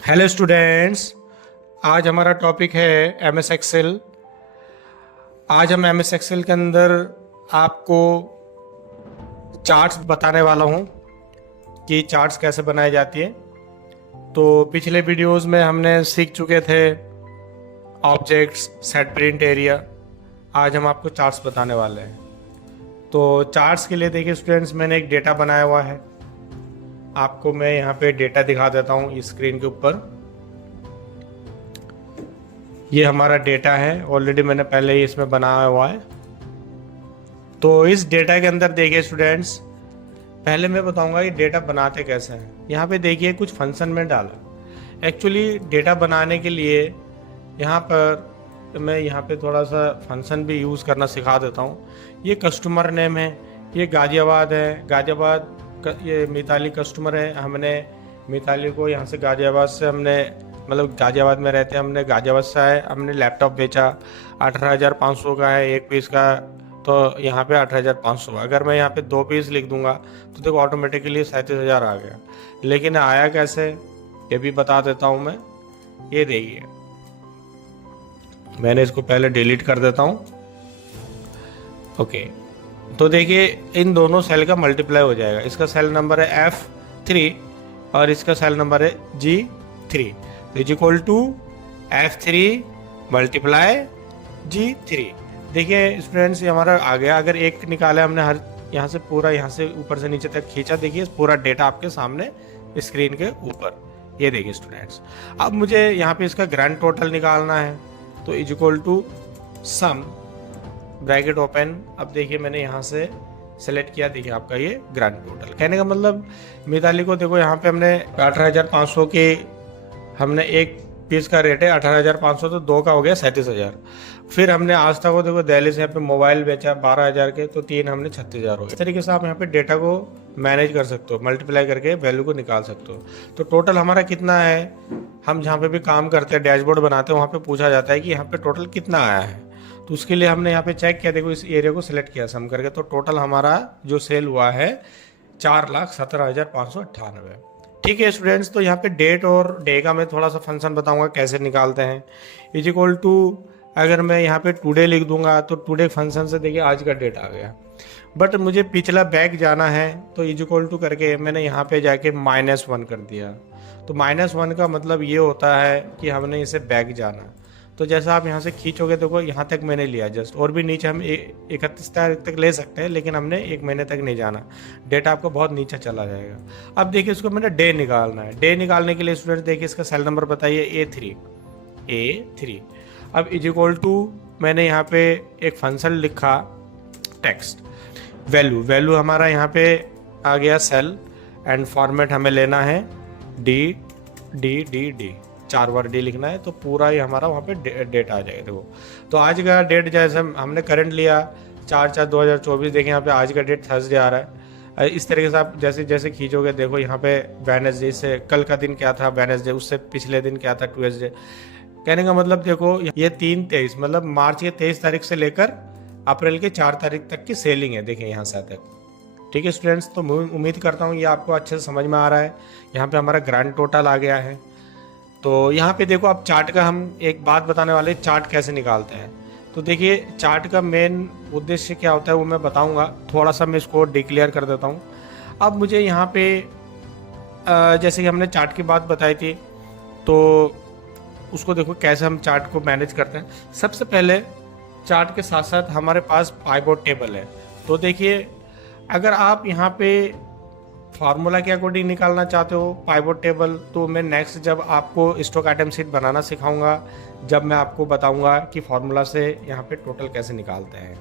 Hello students. आज हमारा topic है एम एस एक्सेल। आज हम एम एस एक्सेल के अंदर आपको चार्ट्स बताने वाला हूँ कि चार्ट्स कैसे बनाई जाती है। तो पिछले वीडियोस में हमने सीख चुके थे ऑब्जेक्ट्स, सेट प्रिंट एरिया। आज हम आपको चार्ट्स बताने वाले हैं। तो चार्ट्स के लिए देखिए स्टूडेंट्स, मैंने एक डेटा बनाया हुआ है। आपको मैं यहाँ पे डेटा दिखा देता हूँ इस स्क्रीन के ऊपर। ये हमारा डेटा है, ऑलरेडी मैंने पहले ही इसमें बनाया हुआ है। तो इस डेटा के अंदर देखिए स्टूडेंट्स, पहले मैं बताऊंगा ये डेटा बनाते कैसे हैं। यहाँ पे देखिए कुछ फंक्शन में डाला। एक्चुअली डेटा बनाने के लिए यहाँ पर मैं यहाँ पे थोड़ा सा फंक्शन भी यूज़ करना सिखा देता हूँ। ये कस्टमर नेम है, ये गाजियाबाद है। ये मिताली कस्टमर है। हमने मिताली को यहाँ से गाजियाबाद से मतलब गाजियाबाद में रहते हैं, हमने गाजियाबाद से आए, हमने लैपटॉप बेचा। 18,500 का है एक पीस का, तो यहाँ पे 18,500। अगर मैं यहाँ पे 2 पीस लिख दूंगा तो देखो ऑटोमेटिकली 37,000 आ गया। लेकिन आया कैसे ये भी बता देता हूँ मैं। ये देखिए, मैंने इसको पहले डिलीट कर देता हूँ। ओके, तो देखिए इन दोनों सेल का मल्टीप्लाई हो जाएगा। इसका सेल नंबर है F3 और इसका सेल नंबर है G3। तो is equal to F3 multiply G3। देखिए स्टूडेंट्स, ये हमारा आ गया। अगर एक निकाला हमने हर यहाँ से पूरा, यहाँ से ऊपर से नीचे तक खींचा, देखिए पूरा डेटा आपके सामने स्क्रीन के ऊपर। ये देखिए स्टूडेंट्स, अब मुझे यहाँ पे इसका ग्रैंड टोटल निकालना है। तो is equal to sum bracket open. अब देखिए मैंने यहाँ से सेलेक्ट किया, देखिए आपका ये ग्रैंड टोटल। कहने का मतलब मिताली को देखो यहाँ पे हमने 18,500 के, हमने एक पीस का रेट है 18,500, तो 2 का हो गया 37,000। फिर हमने आज तक को देखो दिल्ली से यहाँ पे मोबाइल बेचा 12,000 के, तो 3 हमने 36,000 हो गए। इस तरीके से आप यहाँ पे डेटा को मैनेज कर सकते हो, मल्टीप्लाई करके वैल्यू को निकाल सकते हो। तो टोटल हमारा कितना है, हम जहाँ पे भी काम करते हैं, डैशबोर्ड बनाते हैं, वहाँ पे पूछा जाता है कि यहाँ पे टोटल कितना आया है। तो उसके लिए हमने यहाँ पे चेक किया, देखो इस एरिया को सिलेक्ट किया सम करके, तो टोटल हमारा जो सेल हुआ है 4,17,598। ठीक है स्टूडेंट्स, तो यहाँ पे डेट और डे का मैं थोड़ा सा फंक्शन बताऊंगा कैसे निकालते हैं। इज इक्वल टू, अगर मैं यहाँ पे टुडे लिख दूंगा तो टुडे फंक्शन से देखिए आज का डेट आ गया। बट मुझे पिछला बैक जाना है, तो इज इक्वल टू करके मैंने यहाँ पे जाके -1 कर दिया। तो -1 का मतलब ये होता है कि हमने इसे बैक जाना। तो जैसा आप यहाँ से खींचोगे, देखो यहाँ तक मैंने लिया जस्ट, और भी नीचे हम 31 तारीख तक ले सकते हैं, लेकिन हमने 1 महीने तक नहीं जाना। डेटा आपको बहुत नीचे चला जाएगा। अब देखिए इसको मैंने डे निकालना है। डे निकालने के लिए स्टूडेंट देखिए इसका सेल नंबर बताइए A3। अब इज इक्वल टू, मैंने यहाँ पे एक फंक्शन लिखा टेक्स्ट वैल्यू हमारा यहाँ पे आ गया सेल, एंड फॉर्मेट हमें लेना है D 4 बार D लिखना है, तो पूरा ही हमारा वहाँ पे डेट आ जाएगा। देखो तो आज का डेट जैसे हमने करंट लिया 4/4/2024, देखिए यहाँ पे आज का डेट थर्सडे आ रहा है। इस तरीके से आप जैसे जैसे खींचोगे, देखो यहाँ पे वेडनेसडे से कल का दिन क्या था, वेडनेसडे उससे पिछले दिन क्या था, ट्यूसडे। कहने का मतलब देखो ये 3/23 मतलब मार्च के 23 तारीख से लेकर अप्रैल के 4 तारीख तक की सेलिंग है, देखिए यहाँ से तक। ठीक है स्टूडेंट्स, तो उम्मीद करता हूँ ये आपको अच्छे से समझ में आ रहा है। यहाँ पे हमारा ग्रैंड टोटल आ गया है। तो यहाँ पे देखो अब चार्ट का हम एक बात बताने वाले, चार्ट कैसे निकालते हैं। तो देखिए चार्ट का मेन उद्देश्य क्या होता है वो मैं बताऊंगा। थोड़ा सा मैं इसको डिक्लेयर कर देता हूँ। अब मुझे यहाँ पे जैसे कि हमने चार्ट की बात बताई थी, तो उसको देखो कैसे हम चार्ट को मैनेज करते हैं। सबसे पहले चार्ट के साथ साथ हमारे पास पाइवोट टेबल है। तो देखिए अगर आप यहाँ पे फार्मूला के अकॉर्डिंग निकालना चाहते हो पाइवोट टेबल, तो मैं नेक्स्ट जब आपको स्टॉक आइटम शीट बनाना सिखाऊंगा, जब मैं आपको बताऊंगा कि फार्मूला से यहाँ पे टोटल कैसे निकालते हैं।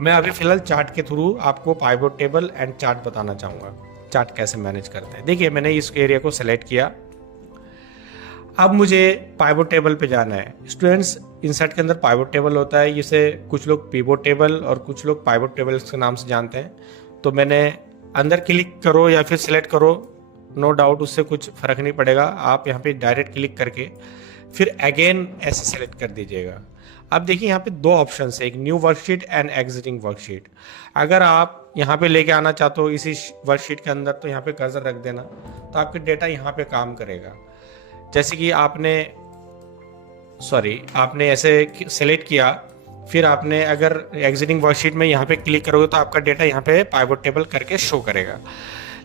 मैं अभी फिलहाल चार्ट के थ्रू आपको पाइवोट टेबल एंड चार्ट बताना चाहूँगा, चार्ट कैसे मैनेज करते हैं। देखिए मैंने इस एरिया को सेलेक्ट किया। अब मुझे पाइवोट टेबल पे जाना है। स्टूडेंट्स, इंसर्ट के अंदर पाइवोट टेबल होता है, इसे कुछ लोग पिवोट टेबल और कुछ लोग पाइवोट टेबल के नाम से जानते हैं। तो मैंने अंदर क्लिक करो या फिर सिलेक्ट करो, नो डाउट उससे कुछ फ़र्क नहीं पड़ेगा। आप यहाँ पे डायरेक्ट क्लिक करके फिर अगेन ऐसे सेलेक्ट कर दीजिएगा। अब देखिए यहाँ पे 2 ऑप्शन है, एक new worksheet and exiting worksheet. अगर आप यहाँ पे लेके आना चाहते हो इसी वर्कशीट के अंदर, तो यहाँ पे कर्सर रख देना, तो आपके डेटा यहाँ पे काम करेगा। जैसे कि आपने ऐसे सेलेक्ट किया, फिर आपने अगर एग्जिटिंग वर्कशीट में यहाँ पे क्लिक करोगे तो आपका डेटा यहाँ पे पाइवट टेबल करके शो करेगा।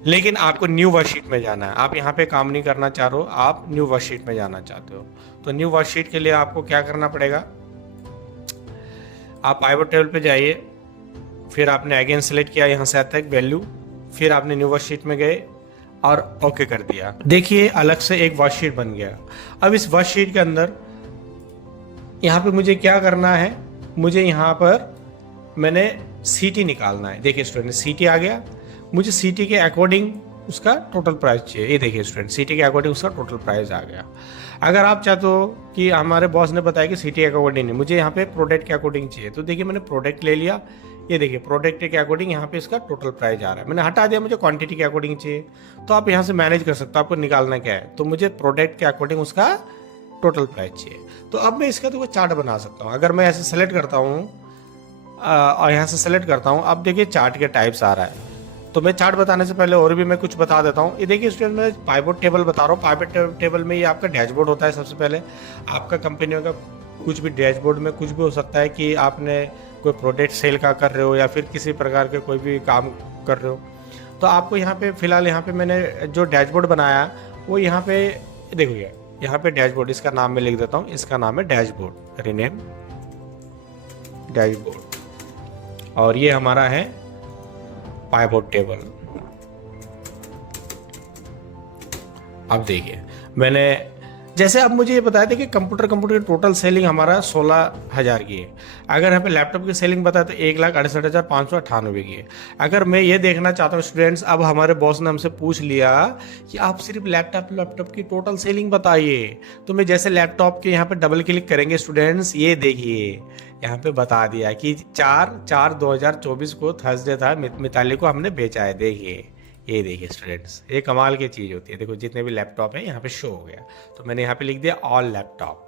लेकिन आपको न्यू वर्कशीट में जाना है, आप यहाँ पे काम नहीं करना चाह रहे हो, आप न्यू वर्कशीट में जाना चाहते हो। तो न्यू वर्कशीट के लिए आपको क्या करना पड़ेगा, आप पाइवट टेबल पे जाइए, फिर आपने अगेन सेलेक्ट किया यहाँ से आता है वैल्यू, फिर आपने न्यू वर्कशीट में गए और ओके कर दिया। देखिए अलग से एक वर्कशीट बन गया। अब इस वर्कशीट के अंदर यहाँ पे मुझे क्या करना है, मुझे यहाँ पर मैंने सीटी निकालना है। देखिए स्टूडेंट सीटी आ गया, मुझे सीटी के अकॉर्डिंग उसका टोटल प्राइस चाहिए। ये देखिए स्टूडेंट सीटी के अकॉर्डिंग उसका टोटल प्राइस आ गया। अगर आप चाहते हो कि हमारे बॉस ने बताया कि सीटी के अकॉर्डिंग नहीं, मुझे यहाँ पे प्रोडक्ट के अकॉर्डिंग चाहिए, तो देखिए मैंने प्रोडक्ट ले लिया। ये देखिए प्रोडक्ट के अकॉर्डिंग यहाँ पे इसका टोटल प्राइस आ रहा है, मैंने हटा दिया, मुझे क्वांटिटी के अकॉर्डिंग चाहिए। तो आप यहाँ से मैनेज कर सकते हो, आपको निकालना क्या है, तो मुझे प्रोडक्ट के अकॉर्डिंग उसका टोटल प्राइस चाहिए। तो अब मैं इसका तो चार्ट बना सकता हूँ। अगर मैं ऐसे सेलेक्ट करता हूँ और यहाँ से सेलेक्ट करता हूँ, अब देखिए चार्ट के टाइप्स आ रहा है। तो मैं चार्ट बताने से पहले और भी मैं कुछ बता देता हूँ। ये देखिए स्टूडेंट मैं पाइवट टेबल बता रहा हूँ। पाइवट टेबल में ये आपका डैशबोर्ड होता है। सबसे पहले आपका कंपनी का कुछ भी डैशबोर्ड में कुछ भी हो सकता है कि आपने कोई प्रोडक्ट सेल का कर रहे हो या फिर किसी प्रकार के कोई भी काम कर रहे हो। तो आपको यहाँ पे फिलहाल यहाँ पे मैंने जो डैशबोर्ड बनाया वो यहाँ पे देखिए, यहाँ पे डैशबोर्ड, इसका नाम मैं लिख देता हूँ, इसका नाम है डैशबोर्ड, रीनेम डैशबोर्ड। और ये हमारा है पाइवट टेबल। अब देखिए मैंने जैसे अब मुझे ये बताया था कि कंप्यूटर की टोटल सेलिंग हमारा 16,000 की है। अगर यहाँ पे लैपटॉप की सेलिंग बताया तो 1,68,598 की है। अगर मैं ये देखना चाहता हूँ स्टूडेंट्स, अब हमारे बॉस ने हमसे पूछ लिया कि आप सिर्फ लैपटॉप की टोटल सेलिंग बताइए, तो मैं जैसे लैपटॉप के यहाँ पे डबल क्लिक करेंगे स्टूडेंट्स, ये देखिए यहाँ पे बता दिया कि 4/4/2024 को थर्सडे था, मिताली को हमने बेचा है। देखिए ये देखिए स्टूडेंट्स, ये कमाल की चीज़ होती है। देखो जितने भी लैपटॉप है यहाँ पे शो हो गया, तो मैंने यहाँ पे लिख दिया ऑल लैपटॉप।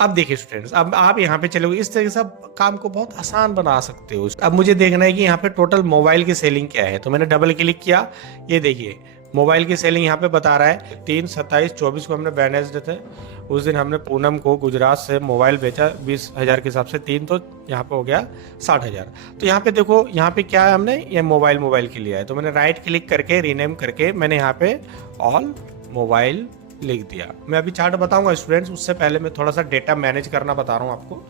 अब देखिए स्टूडेंट्स, अब आप यहाँ पे चलोगे, इस तरीके से आप काम को बहुत आसान बना सकते हो। अब मुझे देखना है कि यहाँ पे टोटल मोबाइल की सेलिंग क्या है, तो मैंने डबल क्लिक किया। ये देखिए मोबाइल की सेलिंग यहाँ पे बता रहा है 3/27/24 को हमने वेडनेसडे थे, उस दिन हमने पूनम को गुजरात से मोबाइल बेचा 20,000 के हिसाब से 3, तो यहाँ पे हो गया 60,000। तो यहाँ पे देखो यहाँ पे क्या है, हमने ये मोबाइल के लिए है, तो मैंने राइट क्लिक करके रीनेम करके मैंने यहाँ पे ऑल मोबाइल लिख दिया। मैं अभी चार्ट बताऊंगा स्टूडेंट्स, उससे पहले मैं थोड़ा सा डेटा मैनेज करना बता रहा हूँ आपको।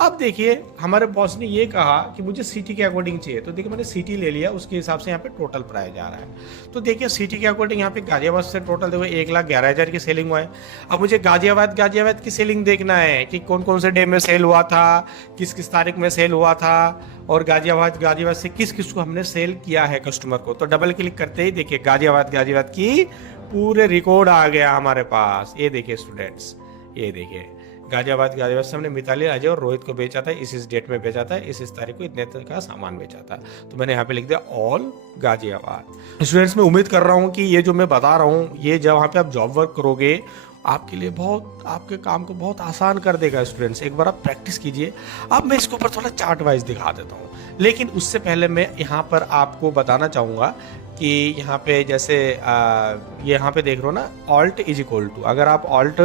अब देखिए हमारे बॉस ने ये कहा कि मुझे सिटी के अकॉर्डिंग चाहिए, तो देखिए मैंने सिटी ले लिया, उसके हिसाब से यहाँ पे टोटल प्राइस आ रहा है। तो देखिए सिटी के अकॉर्डिंग यहाँ पे गाजियाबाद से टोटल देखो 1,11,000 की सेलिंग हुआ है। अब मुझे गाजियाबाद की सेलिंग देखना है कि कौन कौन से डे में सेल हुआ था, किस किस तारीख में सेल हुआ था, और गाजियाबाद से किस किस को हमने सेल किया है कस्टमर को। तो डबल क्लिक करते ही देखिए गाजियाबाद की पूरे रिकॉर्ड आ गया हमारे पास। ये देखिए स्टूडेंट्स, ये देखिए गाजियाबाद से हमने मिताली, अजय और रोहित को बेचा था, इस डेट में बेचा था, इस तारीख को इतने तक का सामान बेचा था। तो मैंने यहाँ पे लिख दिया ऑल गाजियाबाद। स्टूडेंट्स मैं उम्मीद कर रहा हूँ कि ये जो मैं बता रहा हूँ ये जब वहाँ पे आप जॉब वर्क करोगे आपके लिए बहुत, आपके काम को बहुत आसान कर देगा। स्टूडेंट्स एक बार आप प्रैक्टिस कीजिए। अब मैं इसके ऊपर थोड़ा चार्ट वाइज दिखा देता हूँ, लेकिन उससे पहले मैं यहाँ पर आपको बताना चाहूँगा कि यहाँ पे जैसे ये यहाँ पे देख रहे हो ना ऑल्ट इज इक्वल टू, अगर आप ऑल्ट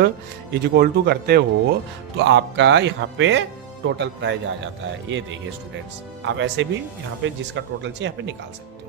इज इक्वल टू करते हो तो आपका यहाँ पे टोटल प्राइस आ जाता है। ये देखिए स्टूडेंट्स, आप ऐसे भी यहाँ पे जिसका टोटल चाहिए यहाँ पे निकाल सकते हो,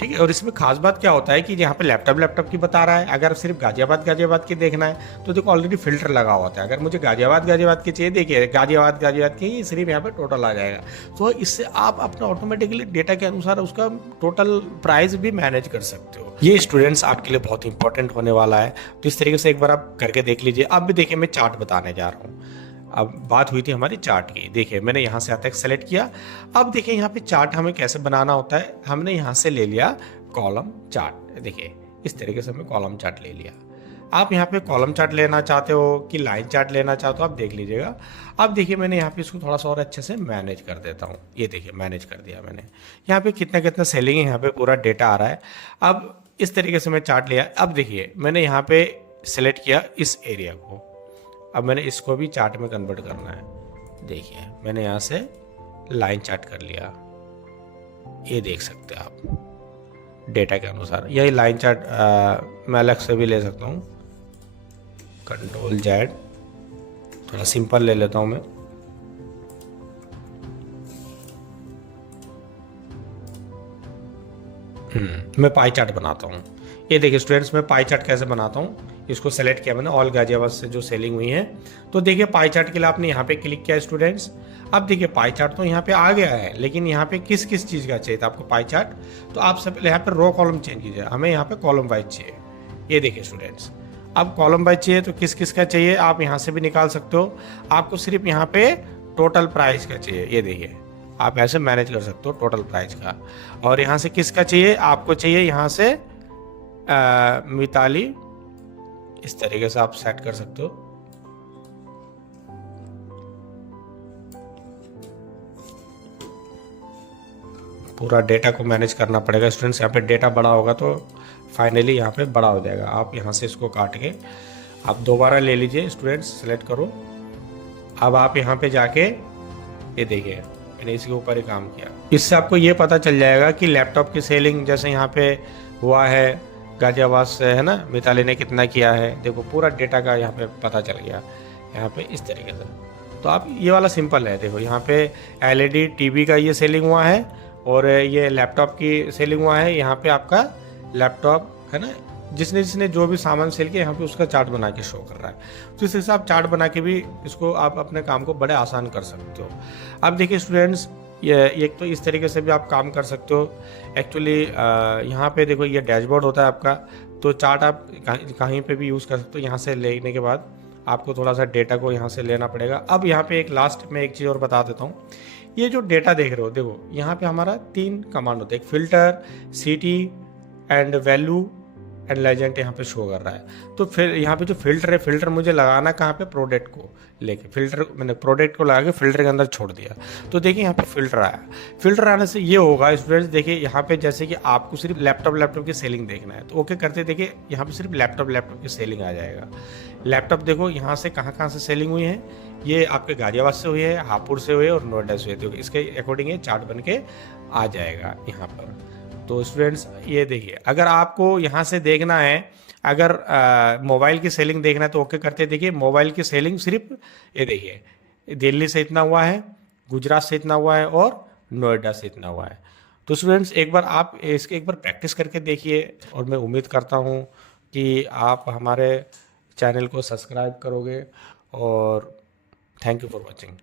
ठीक है। और इसमें खास बात क्या होता है कि यहाँ पे लैपटॉप की बता रहा है। अगर सिर्फ गाजियाबाद की देखना है तो देखो ऑलरेडी फिल्टर लगा होता है। अगर मुझे गाजियाबाद की चाहिए, देखिए गाजियाबाद की सिर्फ यहाँ पे टोटल आ जाएगा। तो इससे आप अपना ऑटोमेटिकली डेटा के अनुसार उसका टोटल प्राइस भी मैनेज कर सकते हो। ये स्टूडेंट्स आपके लिए बहुत इंपॉर्टेंट होने वाला है, तो इस तरीके से एक बार आप करके देख लीजिए। अब भी देखिए मैं चार्ट बताने जा रहा हूँ। अब बात हुई थी हमारी चार्ट की, देखिए मैंने यहाँ से आता सेलेक्ट किया। अब देखिए यहाँ पे चार्ट हमें कैसे बनाना होता है, हमने यहाँ से ले लिया कॉलम चार्ट। देखिए इस तरीके से हमने कॉलम चार्ट ले लिया। आप यहाँ पे कॉलम चार्ट लेना चाहते हो कि लाइन चार्ट लेना चाहते हो, आप देख लीजिएगा। अब देखिए मैंने यहाँ पे इसको थोड़ा सा और अच्छे से मैनेज कर देता हूँ। ये देखिए मैनेज कर दिया मैंने, यहाँ पे कितना सेलिंग है, यहाँ पे पूरा डेटा आ रहा है। अब इस तरीके से मैं चार्ट लिया। अब देखिए मैंने यहाँ पे सिलेक्ट किया इस एरिया को, अब मैंने इसको भी चार्ट में कन्वर्ट करना है। देखिए मैंने यहाँ से लाइन चार्ट कर लिया, ये देख सकते हैं आप। डेटा के अनुसार। यही लाइन चार्ट मैं अलग से भी ले सकता हूँ, Ctrl Z, थोड़ा सिंपल ले लेता हूँ मैं। मैं पाई चार्ट बनाता हूँ। ये देखिए स्टूडेंट्स, मैं पाई चार्ट कैसे बनाता हूँ, इसको सेलेक्ट किया मैंने, ऑल गाजियाबाद से जो सेलिंग हुई है। तो देखिए पाई चार्ट के लिए आपने यहाँ पे क्लिक किया स्टूडेंट्स। अब देखिए पाई चार्ट तो यहाँ पे आ गया है, लेकिन यहाँ पे किस किस चीज़ का चाहिए था आपको पाई चार्ट, तो आप सब पहले यहाँ पे रो कॉलम चेंज कीजिए, हमें यहाँ पे कॉलम वाइज चाहिए। ये देखिए स्टूडेंट्स, अब कॉलम वाइज चाहिए तो किस किस का चाहिए आप यहाँ से भी निकाल सकते हो। आपको सिर्फ यहाँ पे टोटल प्राइस का चाहिए, ये देखिए आप ऐसे मैनेज कर सकते हो टोटल प्राइस का। और यहाँ से किसका चाहिए, आपको चाहिए यहाँ से मिताली, इस तरीके से आप सेट कर सकते हो। पूरा डेटा को मैनेज करना पड़ेगा स्टूडेंट्स, यहाँ पे डेटा बड़ा होगा तो फाइनली यहाँ पे बड़ा हो जाएगा। आप यहाँ से इसको काट के आप दोबारा ले लीजिए स्टूडेंट्स, सेलेक्ट करो। अब आप यहाँ पे जाके ये देखिए मैंने इसके ऊपर ही काम किया। इससे आपको ये पता चल जाएगा कि लैपटॉप की सेलिंग जैसे यहाँ पे हुआ है गाजियाबाद से, है ना, मिताली ने कितना किया है, देखो पूरा डेटा का यहाँ पे पता चल गया यहाँ पे इस तरीके से। तो आप ये वाला सिंपल है, देखो यहाँ पे एलईडी टीवी का ये सेलिंग हुआ है और ये लैपटॉप की सेलिंग हुआ है। यहाँ पे आपका लैपटॉप है ना, जिसने जिसने जो भी सामान सेल किया यहाँ पे उसका चार्ट बना के शो कर रहा है। तो इस हिसाब चार्ट बना के भी इसको आप अपने काम को बड़े आसान कर सकते हो। अब देखिए स्टूडेंट्स, ये एक तो इस तरीके से भी आप काम कर सकते हो। एक्चुअली यहाँ पे देखो ये डैशबोर्ड होता है आपका, तो चार्ट आप कहीं पे भी यूज़ कर सकते हो। यहाँ से लेने के बाद आपको थोड़ा सा डेटा को यहाँ से लेना पड़ेगा। अब यहाँ पे एक लास्ट में एक चीज़ और बता देता हूँ, ये जो डेटा देख रहे हो देखो यहाँ पे हमारा 3 कमांड होते हैं, एक filter, city and value and legend यहाँ पे शो कर रहा है। तो फिर यहाँ पे जो फिल्टर है, फिल्टर मुझे लगाना कहाँ पे, प्रोडक्ट को लेके, फिल्टर मैंने प्रोडक्ट को लगा के फिल्टर के अंदर छोड़ दिया। तो देखिए यहाँ पे फिल्टर आया। फिल्टर आने से ये होगा स्टूडेंट्स, देखिए यहाँ पे जैसे कि आपको सिर्फ लैपटॉप की सेलिंग देखना है तो ओके करते देखिए यहाँ पे सिर्फ लैपटॉप की सेलिंग आ जाएगा। लैपटॉप देखो यहाँ से कहाँ से सेलिंग हुई है, ये आपके गाजियाबाद से हुई है, हापुड़ से हुई है और नोएडा से हुई है। तो इसके अकॉर्डिंग ये चार्ट बन के आ जाएगा यहाँ पर। तो स्टूडेंट्स ये देखिए, अगर आपको यहाँ से देखना है, अगर मोबाइल की सेलिंग देखना है तो ओके करते देखिए मोबाइल की सेलिंग सिर्फ ये देखिए दिल्ली से इतना हुआ है, गुजरात से इतना हुआ है और नोएडा से इतना हुआ है। तो स्टूडेंट्स एक बार आप इसके एक बार प्रैक्टिस करके देखिए और मैं उम्मीद करता हूँ कि आप हमारे चैनल को सब्सक्राइब करोगे। और थैंक यू फॉर वॉचिंग।